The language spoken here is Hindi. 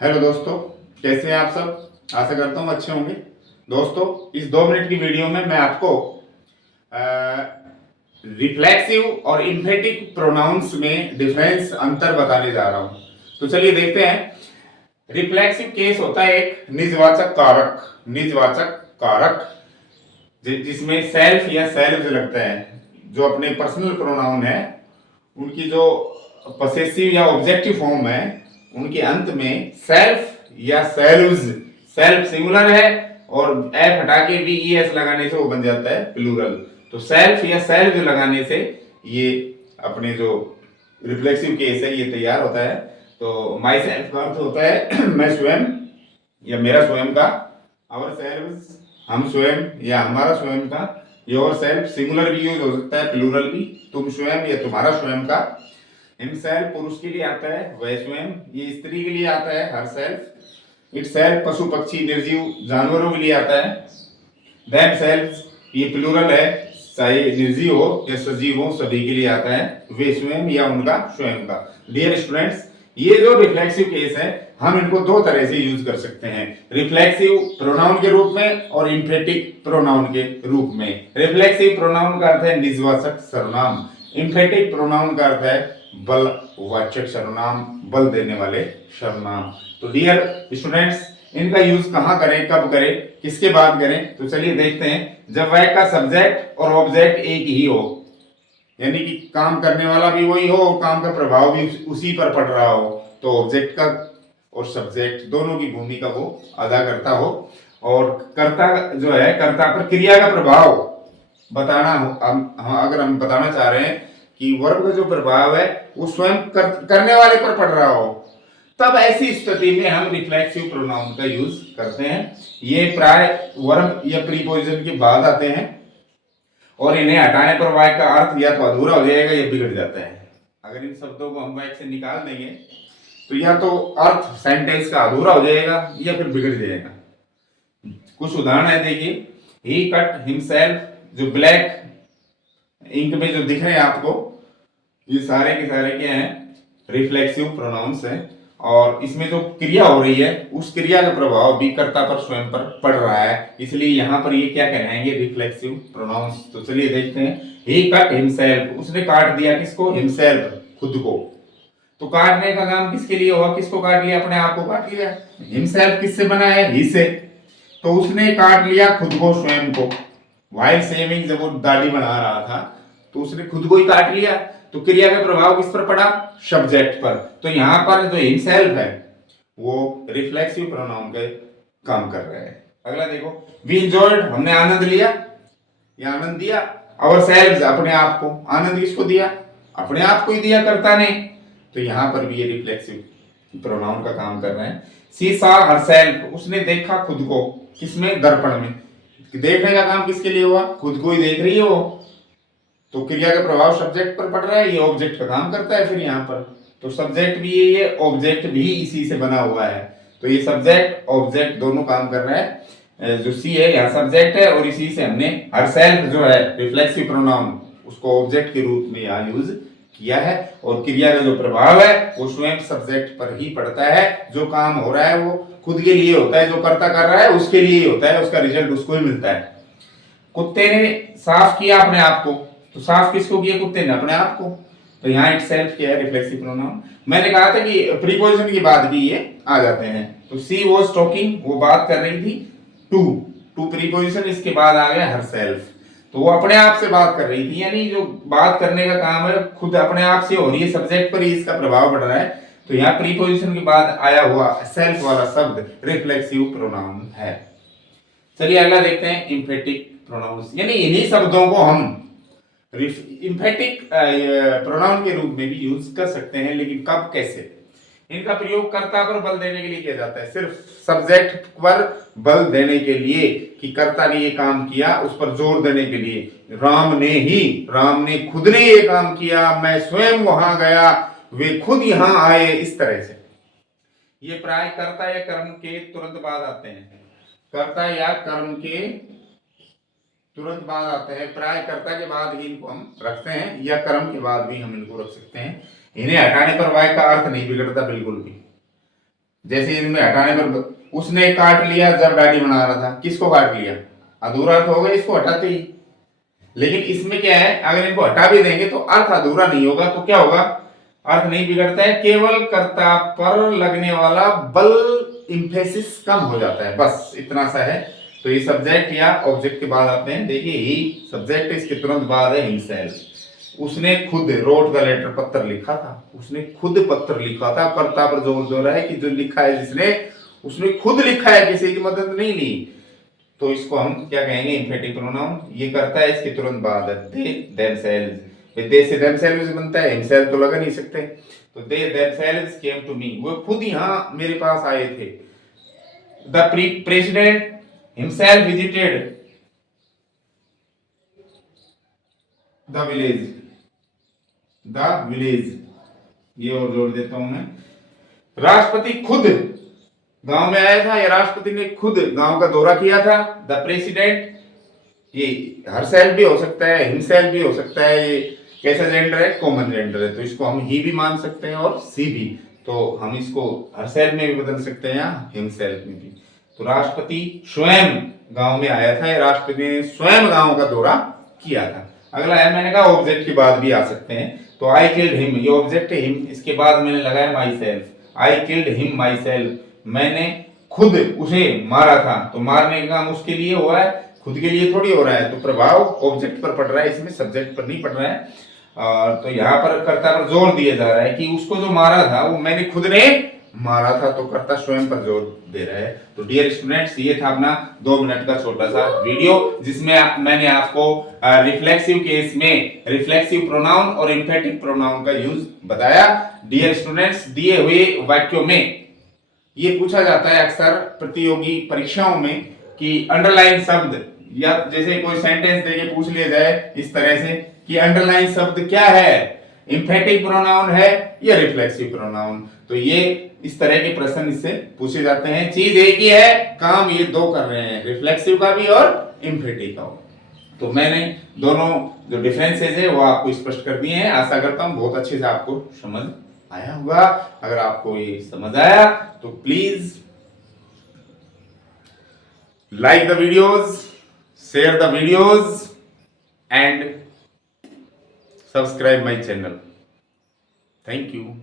हेलो दोस्तों, कैसे हैं आप सब। आशा करता हूँ अच्छे होंगे। दोस्तों, इस 2 मिनट की वीडियो में मैं आपको रिफ्लेक्सिव और इम्फेटिक प्रोनाउंस में डिफरेंस अंतर बताने जा रहा हूँ। तो चलिए देखते हैं। रिफ्लेक्सिव केस होता है एक निजवाचक कारक जिसमें सेल्फ या सेल्व्स लगता है। जो अपने पर्सनल प्रोनाउन है उनकी जो पसेसिव या ऑब्जेक्टिव फॉर्म है उनके अंत में सेल्फ या सेल्व्स, सेल्फ सिंगुलर है और एफ हटा के वी ई एस लगाने से वो बन जाता है प्लूरल। तो सेल्फ या सेल्व्स लगाने से ये अपने जो रिफ्लेक्सिव केस है ये तैयार होता है। तो माई सेल्फ का अर्थ होता है मैं स्वयं या मेरा स्वयं का। आवर सेल्व्स, हम स्वयं या हमारा स्वयं का। योर सेल्फ सिंगुलर भी यूज हो सकता है, प्लूरल भी, तुम स्वयं या तुम्हारा स्वयं का। हिमसेल्फ पुरुष के लिए आता है, वह स्वयं। ये स्त्री के लिए आता है, हर सेल्फ। इट सेल्फ पशु पक्षी निर्जीव जानवरों के लिए आता है। देम सेल्फ ये प्लूरल है, चाहे निर्जीव हो या सजीव हो सभी के लिए आता है, वे स्वयं या उनका स्वयं का। डियर स्टूडेंट्स, ये जो रिफ्लेक्सिव केस है हम इनको 2 तरह से यूज कर सकते हैं, रिफ्लेक्सिव प्रोनाउन के रूप में और इम्फेटिक प्रोनाउन के रूप में। रिफ्लेक्सिव प्रोनाउन का अर्थ है निजवाचक सर्वनाम, इम्फेटिक प्रोनाउन का अर्थ है बलवाचक सर्वनाम, बल देने वाले सर्वनाम। तो डियर स्टूडेंट्स, इनका यूज कहां करें, कब करें, किसके बाद करें, तो चलिए देखते हैं। जब वह का सब्जेक्ट और ऑब्जेक्ट एक ही हो, यानी कि काम करने वाला भी वही हो और काम का प्रभाव भी उसी पर पड़ रहा हो, तो ऑब्जेक्ट का और सब्जेक्ट दोनों की भूमिका वो अदा करता हो, और कर्ता जो है कर्ता पर क्रिया का प्रभाव बताना हो। अगर हम बताना चाह रहे हैं कि वर्ब का जो प्रभाव है वो स्वयं करने वाले पर पड़ रहा हो, तब ऐसी स्थिति में हम रिफ्लेक्सिव प्रोनाउन का यूज करते हैं। ये प्राय वर्ब या प्रीपोजिशन के बाद आते हैं और इन्हें हटाने पर वाक्य का अर्थ या तो अधूरा हो जाएगा या बिगड़ जाता है। अगर इन शब्दों को हम वाक्य से निकाल देंगे तो या तो अर्थ सेंटेंस का अधूरा हो जाएगा या फिर बिगड़ जाएगा। कुछ उदाहरण है, देखिए। ही कट हिमसेल्फ, जो ब्लैक इंक में जो दिख रहे हैं आपको, ये सारे के सारे क्या हैं, रिफ्लेक्सिव प्रोनाउंस हैं। और इसमें जो क्रिया हो रही है उस क्रिया का प्रभाव भी कर्ता पर स्वयं पर पड़ रहा है, इसलिए यहाँ पर ये क्या कहलाएंगे, रिफ्लेक्सिव प्रोनाउंस। तो चलिए देखते हैं। ही कट हिमसेल्फ, उसने काट दिया किसको, हिमसेल्फ, खुद को। तो काटने का काम किसके लिए हुआ, किसको काट लिया, अपने आप को काट लिया। हिमसेल्फ किससे बना है, ही से, तो उसने काट लिया खुद को, स्वयं को। वाइल सेविंग, जब वो दाढ़ी बना रहा था तो उसने खुद को ही काट लिया, तो क्रिया का प्रभाव किस पर पड़ा, सब्जेक्ट पर। तो यहां पर जो हिमसेल्फ है वो रिफ्लेक्सिव प्रोनाउन के काम कर रहे हैं। अगला देखो, वी एंजॉयड, हमने आनंद लिया या आनंद दिया। आवर सेल्व्स, अपने आप को। आनंद किसको दिया, अपने आप को ही दिया कर्ता ने, तो यहां पर भी ये रिफ्लेक्सिव प्रोनाउन का काम कर रहे हैं। सी सा हरसेल्फ, उसने देखा खुद को, किसमें, दर्पण में। देखने का काम किसके लिए हुआ, खुद को ही देख रही है वो, तो क्रिया का प्रभाव सब्जेक्ट पर पड़ रहा है, ये ऑब्जेक्ट का काम करता है। फिर यहाँ पर तो सब्जेक्ट भी ये ऑब्जेक्ट भी इसी से बना हुआ है, तो ये सब्जेक्ट ऑब्जेक्ट दोनों काम कर रहा है। जो सी है यहाँ सब्जेक्ट है और इसी से हमने हरसेल्फ जो है रिफ्लेक्सिव प्रोनाउन, उसको ऑब्जेक्ट के रूप में यहाँ यूज किया है, और क्रिया का जो प्रभाव है वो स्वयं सब्जेक्ट पर ही पड़ता है। जो काम हो रहा है वो खुद के लिए होता है, जो कर्ता कर रहा है उसके लिए ही होता है, उसका रिजल्ट उसको ही मिलता है। कुत्ते ने साफ किया अपने आप को, तो साफ किसको किया, कुत्ते ने अपने आप को, तो यहाँ इट सेल्फ क्या है, रिफ्लेक्सिव प्रोनाउन। मैंने कहा था कि प्रीपोजिशन के बाद भी ये आ जाते हैं। तो सी वाज टॉकिंग, वो बात कर रही थी, टू टू प्रीपोजिशन, इसके बाद आ गया हरसेल्फ, तो वो अपने आप से बात कर रही थी, यानी जो बात करने का काम है खुद अपने आप से हो रही है, सब्जेक्ट पर ही इसका प्रभाव पड़ रहा है। तो यहाँ प्रीपोजिशन के बाद आया हुआ सेल्फ वाला शब्द रिफ्लेक्सिव प्रोनाउन है। चलिए अगला देखते हैं, इम्फेटिक प्रोनाउंस, यानी इन्हीं शब्दों को हम इम्फेटिक प्रोनाउन के रूप में भी यूज कर सकते हैं, लेकिन कब, कैसे। इनका प्रयोग कर्ता पर बल देने के लिए किया जाता है, सिर्फ सब्जेक्ट पर बल देने के लिए कि कर्ता ने ये काम किया, उस पर जोर देने के लिए। राम ने खुद ने ये काम किया, मैं स्वयं वहां गया, वे खुद यहां आए, इस तरह से। ये प्राय कर्ता या कर्म के तुरंत बाद आते हैं, कर्ता या कर्म के तुरंत बाद आते हैं, प्राय कर्ता के बाद ही इनको हम रखते हैं, या कर्म के बाद भी हम इनको रख सकते हैं। इन्हें हटाने पर वाक्य का अर्थ नहीं बिगड़ता बिल्कुल भी। जैसे इनमें हटाने पर उसने काट लिया जब डैडी बना रहा था, किसको काट लिया? अधूरा अर्थ हो गया इसको हटाते ही। लेकिन इसमें क्या है, अगर इनको हटा भी देंगे तो अर्थ अधूरा नहीं होगा, तो क्या होगा? अर्थ नहीं बिगड़ता है, केवल कर्ता पर लगने वाला बल इंफेसिस कम हो जाता है, बस इतना सा है। तो ये सब्जेक्ट या ऑब्जेक्ट के बाद आते हैं। देखिए ही सब्जेक्ट, इसके तुरंत बाद है हिमसेल्फ। उसने खुद रोट द लेटर, पत्र लिखा था, उसने खुद पत्र लिखा था। कर्ता पर जोर दे रहा है कि जो लिखा है जिसने, उसने खुद लिखा है, किसी की मदद नहीं ली। तो इसको हम क्या कहेंगे? इंफेटिव प्रोनाउन। ये करता है इसके तुरंत बाद दे देमसेल्व्स। दे से देमसेल्व्स बनता है, हिमसेल्फ तो लगा नहीं सकते। तो they themselves came to me, वो खुद यहाँ मेरे पास आए थे। The president himself visited the village, the village, ये और जोड़ देता हूं मैं। राष्ट्रपति खुद गांव में आया था, या राष्ट्रपति ने खुद गांव का दौरा किया था। द प्रेसिडेंट, ये हर सेल्फ भी हो सकता है, हिमसेल्फ भी हो सकता है। ये कैसा जेंडर है? कॉमन जेंडर है, तो इसको हम ही भी मान सकते हैं और सी भी। तो हम इसको हर सेल्फ में भी बदल सकते हैं या हिमसेल्फ में भी। तो राष्ट्रपति स्वयं गांव में आया था, या राष्ट्रपति ने स्वयं गांव का दौरा किया था। अगला है, मैंने कहा ऑब्जेक्ट के बाद भी आ सकते हैं। तो आई किल्ड हिम, ये ऑब्जेक्ट है हिम, इसके बाद मैंने लगाया my self. I killed him my self, मैंने खुद उसे मारा था। तो मारने का काम उसके लिए हुआ है, खुद के लिए थोड़ी हो रहा है। तो प्रभाव ऑब्जेक्ट पर पड़ रहा है, इसमें सब्जेक्ट पर नहीं पड़ रहा है। तो यहाँ पर कर्ता पर जोर दिया जा रहा है कि उसको जो मारा था वो मैंने खुद ने मारा था, तो कर्ता स्वयं पर जोर दे रहा है। तो डियर स्टूडेंट्स, ये था अपना 2 मिनट का छोटा सा वीडियो, जिसमें मैंने आपको रिफ्लेक्सिव केस में रिफ्लेक्सिव प्रोनाउन और इंफेटिव प्रोनाउन का यूज बताया। डियर स्टूडेंट्स, दिए हुए वाक्यों में ये पूछा जाता है अक्सर प्रतियोगी परीक्षाओं में कि अंडरलाइन शब्द, या जैसे कोई सेंटेंस देके पूछ लिया जाए इस तरह से कि अंडरलाइन शब्द क्या है, इंफेटिव प्रोनाउन है या रिफ्लेक्सिव प्रोनाउन। तो ये इस तरह के प्रश्न इससे पूछे जाते हैं। चीज एक ही है, काम ये दो कर रहे हैं, रिफ्लेक्सिव का भी और इंफेटिव का। तो मैंने दोनों जो डिफरेंसेस है वो आपको स्पष्ट कर दिए हैं। आशा करता हूं बहुत अच्छे से आपको समझ आया होगा। अगर आपको ये समझ आया तो please like the videos, share the videos and subscribe my channel. Thank you.